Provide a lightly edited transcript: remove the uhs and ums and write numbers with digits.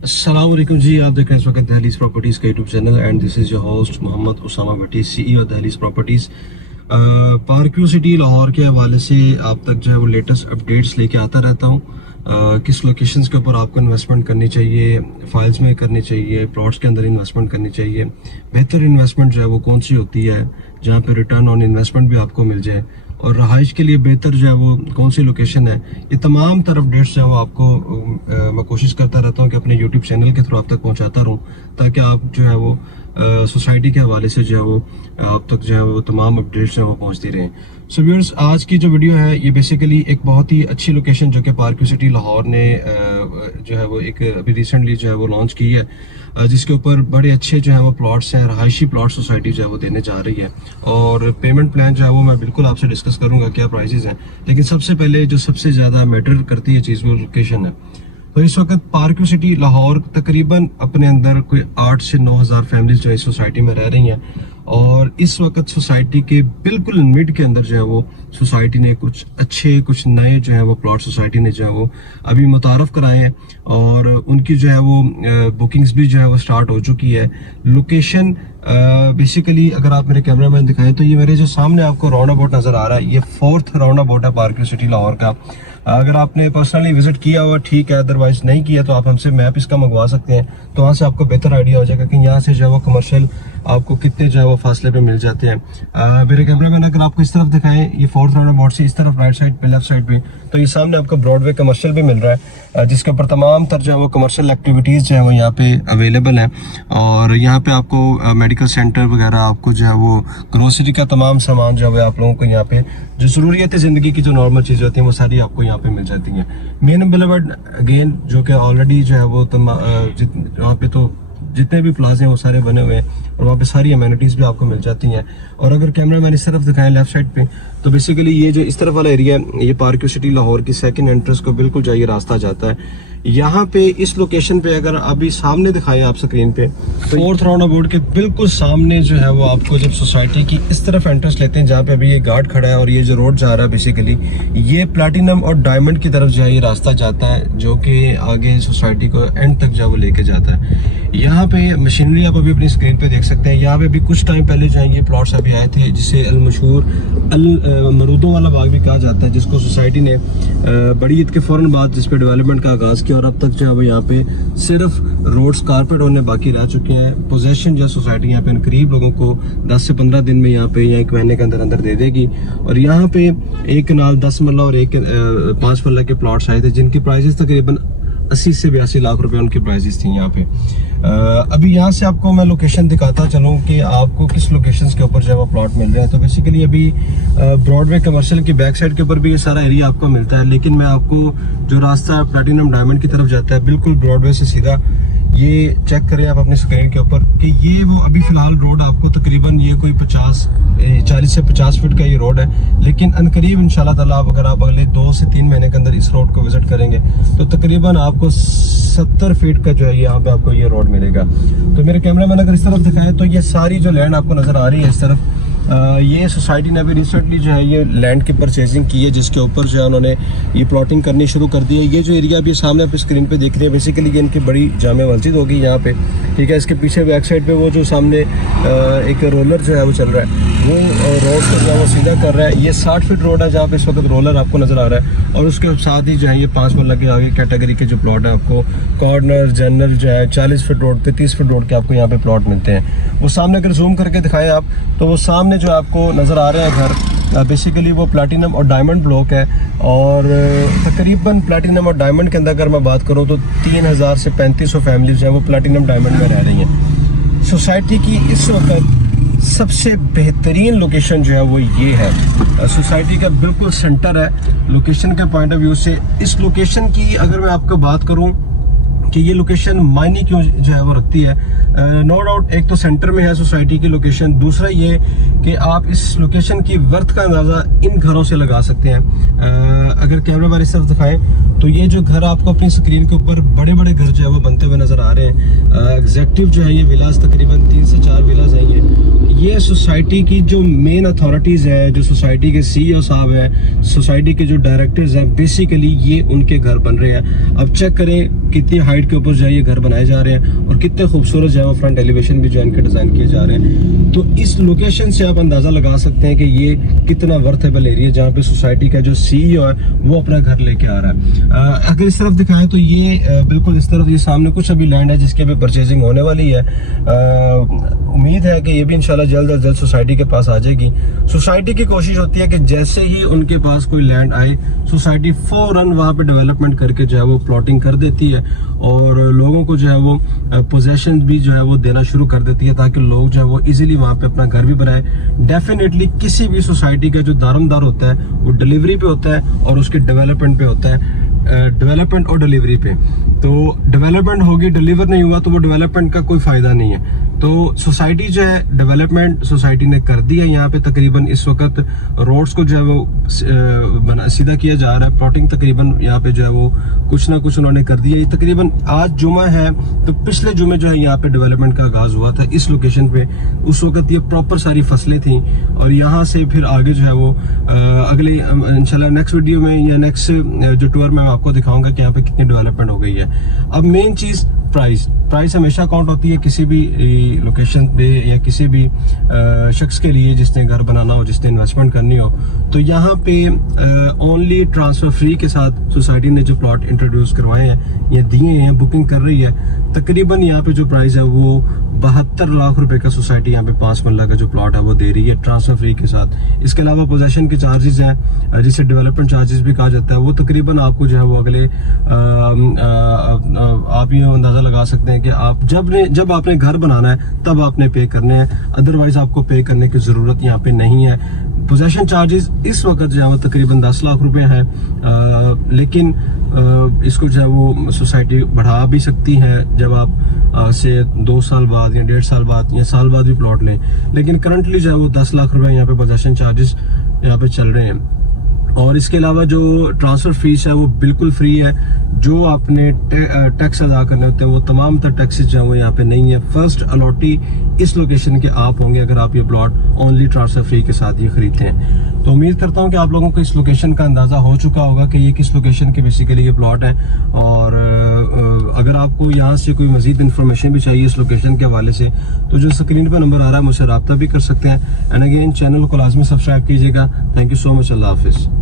अस्सलाम वालेकुम जी, आप देख रहे हैं इस वक्त दहलीज प्रॉपर्टीज़ का YouTube channel and this is your host Muhammad Usama Bhatti, CEO Dehleez properties. Park City Lahore के हवाले से आप तक जो है वो लेटेस्ट अपडेट्स लेके आता रहता हूँ। किस लोकेशंस के ऊपर आपको इन्वेस्टमेंट करनी चाहिए, फाइल्स में करनी चाहिए, प्लॉट्स के अंदर इन्वेस्टमेंट करनी चाहिए, बेहतर इन्वेस्टमेंट जो है वो कौन सी होती है जहाँ पे रिटर्न ऑन इन्वेस्टमेंट भी आपको मिल जाए, और रहाइश के लिए बेहतर जो है वो कौन सी लोकेशन है। ये तमाम तरफ अपडेट्स जो है वो आपको मैं कोशिश करता रहता हूँ कि अपने यूट्यूब चैनल के थ्रू आप तक पहुँचाता रहूँ, ताकि आप जो है वो सोसाइटी के हवाले से जो है वो आप तक जो है वो तमाम अपडेट्स जो है वो पहुँचती रहें। सो व्यूअर्स, आज की जो वीडियो है ये बेसिकली एक बहुत ही अच्छी लोकेशन जो कि पार्क सिटी लाहौर ने जो है वो एक अभी रिसेंटली जो है वो लॉन्च की है, जिसके ऊपर बड़े अच्छे जो है वो प्लॉट्स हैं, रहायशी प्लॉट सोसाइटी जो है वो देने जा रही है। और पेमेंट प्लान जो है वो मैं बिल्कुल आपसे डिस्कस करूंगा क्या प्राइसेस हैं, लेकिन सबसे पहले जो सबसे ज़्यादा मैटर करती है चीज़ वो लोकेशन है। तो इस वक्त पार्क सिटी लाहौर तकरीबन अपने अंदर कोई 8 से 9 हज़ार फैमिलीज जो इस सोसाइटी में रह रही हैं, और इस वक्त सोसाइटी के बिल्कुल मिड के अंदर जो है वो सोसाइटी ने कुछ अच्छे कुछ नए जो है वो प्लॉट सोसाइटी ने जो है वो अभी मुतारफ़ कराए हैं, और उनकी जो है वो बुकिंग्स भी जो है वो स्टार्ट हो चुकी है। लोकेशन बेसिकली अगर आप मेरे कैमरा मैन दिखाएं तो ये मेरे जो सामने आपको राउंड अबाउट नज़र आ रहा है, ये 4th राउंड अबाउट है पार्क सिटी लाहौर का। अगर आपने पर्सनली विजिट किया हुआ ठीक है, अदरवाइज नहीं किया तो आप हमसे मैप इसका मंगवा सकते हैं, तो वहाँ से आपको बेहतर आइडिया हो जाएगा कि यहाँ से जो है वो कमर्शियल आपको कितने जो है वो फासले पे मिल जाते हैं। मेरे कैमरा मैन अगर आपको इस तरफ दिखाएं, ये 4th राउंड अबाउट से इस तरफ राइट साइड पे लेफ्ट साइड पे, तो ये सामने आपको ब्रॉडवे कमर्शियल भी मिल रहा है, जिसके ऊपर तमाम तर जो है वो कमर्शियल एक्टिविटीज़ जो है वो यहाँ पे अवेलेबल हैं। और यहाँ पे आपको मेडिकल सेंटर वगैरह, आपको जो है वो ग्रोसरी का तमाम सामान जो है आप लोगों को यहाँ पे जो ज़रूरियत है ज़िंदगी की, जो नॉर्मल चीज़ें होती हैं वो सारी आपको यहाँ पे मिल जाती हैं। मेन बुलेवार्ड अगेन जो कि ऑलरेडी जो है वो वहाँ पे तो जितने भी प्लाजे हैं वो सारे बने हुए हैं, और वहाँ पे सारी अमेनिटीज़ भी आपको मिल जाती हैं। और अगर कैमरा मैन इस तरफ दिखाएं लेफ्ट साइड पे, तो बेसिकली ये जो इस तरफ वाला एरिया है, ये पार्क सिटी लाहौर की सेकंड एंट्रेंस को बिल्कुल जाइए रास्ता जाता है। यहाँ पे इस लोकेशन पे अगर अभी सामने दिखाएं आप स्क्रीन पे, तो 4th राउंड अबाउट के बिल्कुल सामने जो है वो आपको जब सोसाइटी की इस तरफ एंट्रेंस लेते हैं, जहाँ पे अभी ये गार्ड खड़ा है और ये जो रोड जा रहा है बेसिकली ये प्लैटिनम और डायमंड की तरफ जो है ये रास्ता जाता है, जो कि आगे सोसाइटी को एंड तक जो है वो लेके जाता है। यहाँ पे मशीनरी आप अभी अपनी स्क्रीन पे देख सकते हैं। यहाँ पे अभी कुछ टाइम पहले जो है ये प्लॉट्स अभी आए थे, जिसे अल मशहूर मरूदों वाला बाग भी कहा जाता है, जिसको सोसाइटी ने बड़ी ईद के फौरन बाद जिस पे डेवलपमेंट का आगाज़ किया, और अब तक जो है वो यहाँ पे सिर्फ रोड्स कारपेट होने बाकी रह चुके हैं। पोजेशन जो सोसाइटी यहाँ पे करीब लोगों को 10 से 15 दिन में यहाँ पे या 1 महीने के अंदर अंदर दे देगी। और यहाँ पे एक कनाल 10 मरला और एक 5 मरला के प्लॉट्स आए थे, जिनकी प्राइसेस तकरीबन 80 से 82 लाख रुपए उनकी प्राइसेस थी यहाँ पे। अभी यहाँ से आपको मैं लोकेशन दिखाता चलूँ कि आपको किस लोकेशंस के ऊपर जो है वो प्लॉट मिल रहे हैं। तो बेसिकली अभी ब्रॉडवे कमर्शियल की बैक साइड के ऊपर भी ये सारा एरिया आपको मिलता है, लेकिन मैं आपको जो रास्ता प्लैटिनम डायमंड की तरफ जाता है बिल्कुल ब्रॉडवे से सीधा, ये चेक करें आप अपने स्क्रीन के ऊपर कि ये वो अभी फिलहाल रोड आपको तकरीबन ये कोई 40 से 50 फीट का ये रोड है, लेकिन अनकरीब इंशाल्लाह ताला अगर आप अगले 2 से 3 महीने के अंदर इस रोड को विजिट करेंगे तो तकरीबन आपको 70 फीट का जो है यहाँ पे आपको ये रोड मिलेगा। तो मेरे कैमरा मैन अगर इस तरफ दिखाएं तो ये सारी जो लैंड आपको नज़र आ रही है इस तरफ, ये सोसाइटी ने अभी रिसेंटली जो है ये लैंड की परचेजिंग की है, जिसके ऊपर जो है उन्होंने ये प्लॉटिंग करनी शुरू कर दी है। ये जो एरिया अभी सामने आप स्क्रीन पे देख रहे हैं बेसिकली ये इनकी बड़ी जामे मस्जिद होगी यहाँ पे, ठीक है। इसके पीछे बैक साइड पे वो जो सामने एक रोलर जो है वो चल रहा है, वो रोड को जो है वो सीधा कर रहा है। ये 60 फीट रोड है जहाँ पे इस वक्त रोलर आपको नज़र आ रहा है, और उसके साथ ही जो है ये 5 मरला के आगे कैटेगरी के जो प्लॉट है आपको कॉर्नर जनरल जो है 40 फीट रोड पे 30 फीट रोड के आपको यहाँ पे प्लॉट मिलते हैं। वो सामने अगर जूम करके दिखाएं आप, तो वो सामने जो आपको नज़र आ रहे हैं घर बेसिकली वो प्लैटिनम और डायमंड ब्लॉक है, और तकरीबन प्लैटिनम और डायमंड के अंदर अगर मैं बात करूँ तो 3000 से 3500 फैमिलीज जो है वो प्लैटिनम डायमंड में रह रही हैं। सोसाइटी की इस वक्त सबसे बेहतरीन लोकेशन जो है वो ये है, सोसाइटी का बिल्कुल सेंटर है लोकेशन के पॉइंट ऑफ व्यू से। इस लोकेशन की अगर मैं आपको बात करूँ कि ये लोकेशन मायने क्यों जो है वो रखती है, नो डाउट एक तो सेंटर में है सोसाइटी की लोकेशन, दूसरा ये कि आप इस लोकेशन की वर्थ का अंदाज़ा इन घरों से लगा सकते हैं। अगर कैमरा मैन इस तरफ दिखाएं तो ये जो घर आपको अपनी स्क्रीन के ऊपर बड़े बड़े घर जो है वो बनते हुए नजर आ रहे हैं, एग्जेक्टिव जो है ये विलास तकरीबन 3 से 4 विलास हैं। ये सोसाइटी की जो मेन अथॉरिटीज़ है, जो सोसाइटी के CEO साहब हैं, सोसाइटी के जो डायरेक्टर्स हैं, बेसिकली ये उनके घर बन रहे हैं। अब चेक करें कितनी हाइट के ऊपर जो है ये घर बनाए जा रहे हैं और कितने खूबसूरत जो है वो फ्रंट एलिवेशन भी जो है इनके डिज़ाइन किए जा रहे हैं। तो इस लोकेशन से आप अंदाज़ा लगा सकते हैं कि ये कितना वर्थेबल एरिया जहाँ पे सोसाइटी का जो CEO है वो अपना घर लेके आ रहा है। अगर इस तरफ दिखाएं तो ये बिल्कुल इस तरफ ये सामने कुछ अभी लैंड है जिसकी अभी परचेजिंग होने वाली है। उम्मीद है कि ये भी इंशाल्लाह जल्द अज जल्द सोसाइटी के पास आ जाएगी। सोसाइटी की कोशिश होती है कि जैसे ही उनके पास कोई लैंड आए, सोसाइटी फौरन वहाँ पे डेवलपमेंट करके जो है वो प्लॉटिंग कर देती है और लोगों को जो है वो पोजेशन भी जो है वो देना शुरू कर देती है, ताकि लोग जो है वो इजीली वहाँ पे अपना घर भी बनाए। डेफिनेटली किसी भी सोसाइटी का जो दारोमदार होता है वो डिलीवरी पे होता है और उसके डेवलपमेंट पे होता है, डेवलपमेंट और डिलीवरी पे। तो डेवलपमेंट होगी, डिलीवर नहीं हुआ तो वो डेवलपमेंट का कोई फायदा नहीं है। तो सोसाइटी जो है डेवलपमेंट सोसाइटी ने कर दी है। यहाँ पे तकरीबन इस वक्त रोड्स को जो है वो सीधा किया जा रहा है। प्लॉटिंग तकरीबन यहाँ पे जो है वो कुछ ना कुछ उन्होंने कर दिया। ये तकरीबन आज जुमा है, तो पिछले जुमे जो है यहाँ पे डेवलपमेंट का आगाज हुआ था इस लोकेशन पे। उस वक्त ये प्रॉपर सारी फसलें थी और यहाँ से फिर आगे जो है वो अगले इंशाल्लाह नेक्स्ट वीडियो में या नेक्स्ट जो टूर में मैं आपको दिखाऊंगा कि यहाँ पे कितनी डेवलपमेंट हो गई है। अब मेन चीज प्राइस हमेशा काउंट होती है किसी भी लोकेशन पे या किसी भी शख्स के लिए जिसने घर बनाना हो, जिसने इन्वेस्टमेंट करनी हो। तो यहाँ पे ओनली ट्रांसफर फ्री के साथ सोसाइटी ने जो प्लॉट इंट्रोड्यूस करवाए हैं या दिए हैं, बुकिंग कर रही है। तकरीबन यहाँ पे जो प्राइस है वो 72 लाख रुपए का सोसाइटी यहाँ पे 5 मरला का जो प्लॉट है वो दे रही है ट्रांसफर फ्री के साथ। इसके अलावा पोजेशन के चार्जेस हैं जिसे डेवलपमेंट चार्जेस भी कहा जाता है, वो तकरीबन आपको जो है वो अगले आप ये अंदाजा लगा सकते हैं कि आप जब आपने घर बनाना है तब आपने पे करने हैं, अदरवाइज आपको पे करने की जरूरत यहाँ पे नहीं है। पोजेशन चार्जेस इस वक्त जो है वो तकरीबन 10 लाख रुपए हैं, लेकिन इसको जो है वो सोसाइटी बढ़ा भी सकती है जब आप से 2 साल बाद या 1.5 साल बाद या साल बाद भी प्लॉट लें। लेकिन करंटली जो है वो 10 लाख रुपए यहाँ पे पोजेशन चार्जेस यहाँ पे चल रहे हैं। और इसके अलावा जो ट्रांसफर फीस है वो बिल्कुल फ्री है। जो आपने टैक्स अदा करने होते हैं वो तमाम तर टैक्सेस जो है वो यहाँ पे नहीं है। फर्स्ट अलॉटी इस लोकेशन के आप होंगे अगर आप ये प्लॉट ओनली ट्रांसफर फी के साथ ये खरीदते हैं। तो उम्मीद करता हूँ कि आप लोगों को इस लोकेशन का अंदाज़ा हो चुका होगा कि ये किस लोकेशन के बेसिकली ये प्लॉट है। और अगर आपको यहाँ से कोई मजीद इन्फॉर्मेशन भी चाहिए इस लोकेशन के हवाले से तो जो स्क्रीन पर नंबर आ रहा है मुझसे रब्ता भी कर सकते हैं। एंड अगेन चैनल को लाजमी सब्सक्राइब कीजिएगा। Thank you so much. अल्लाह हाफिज़।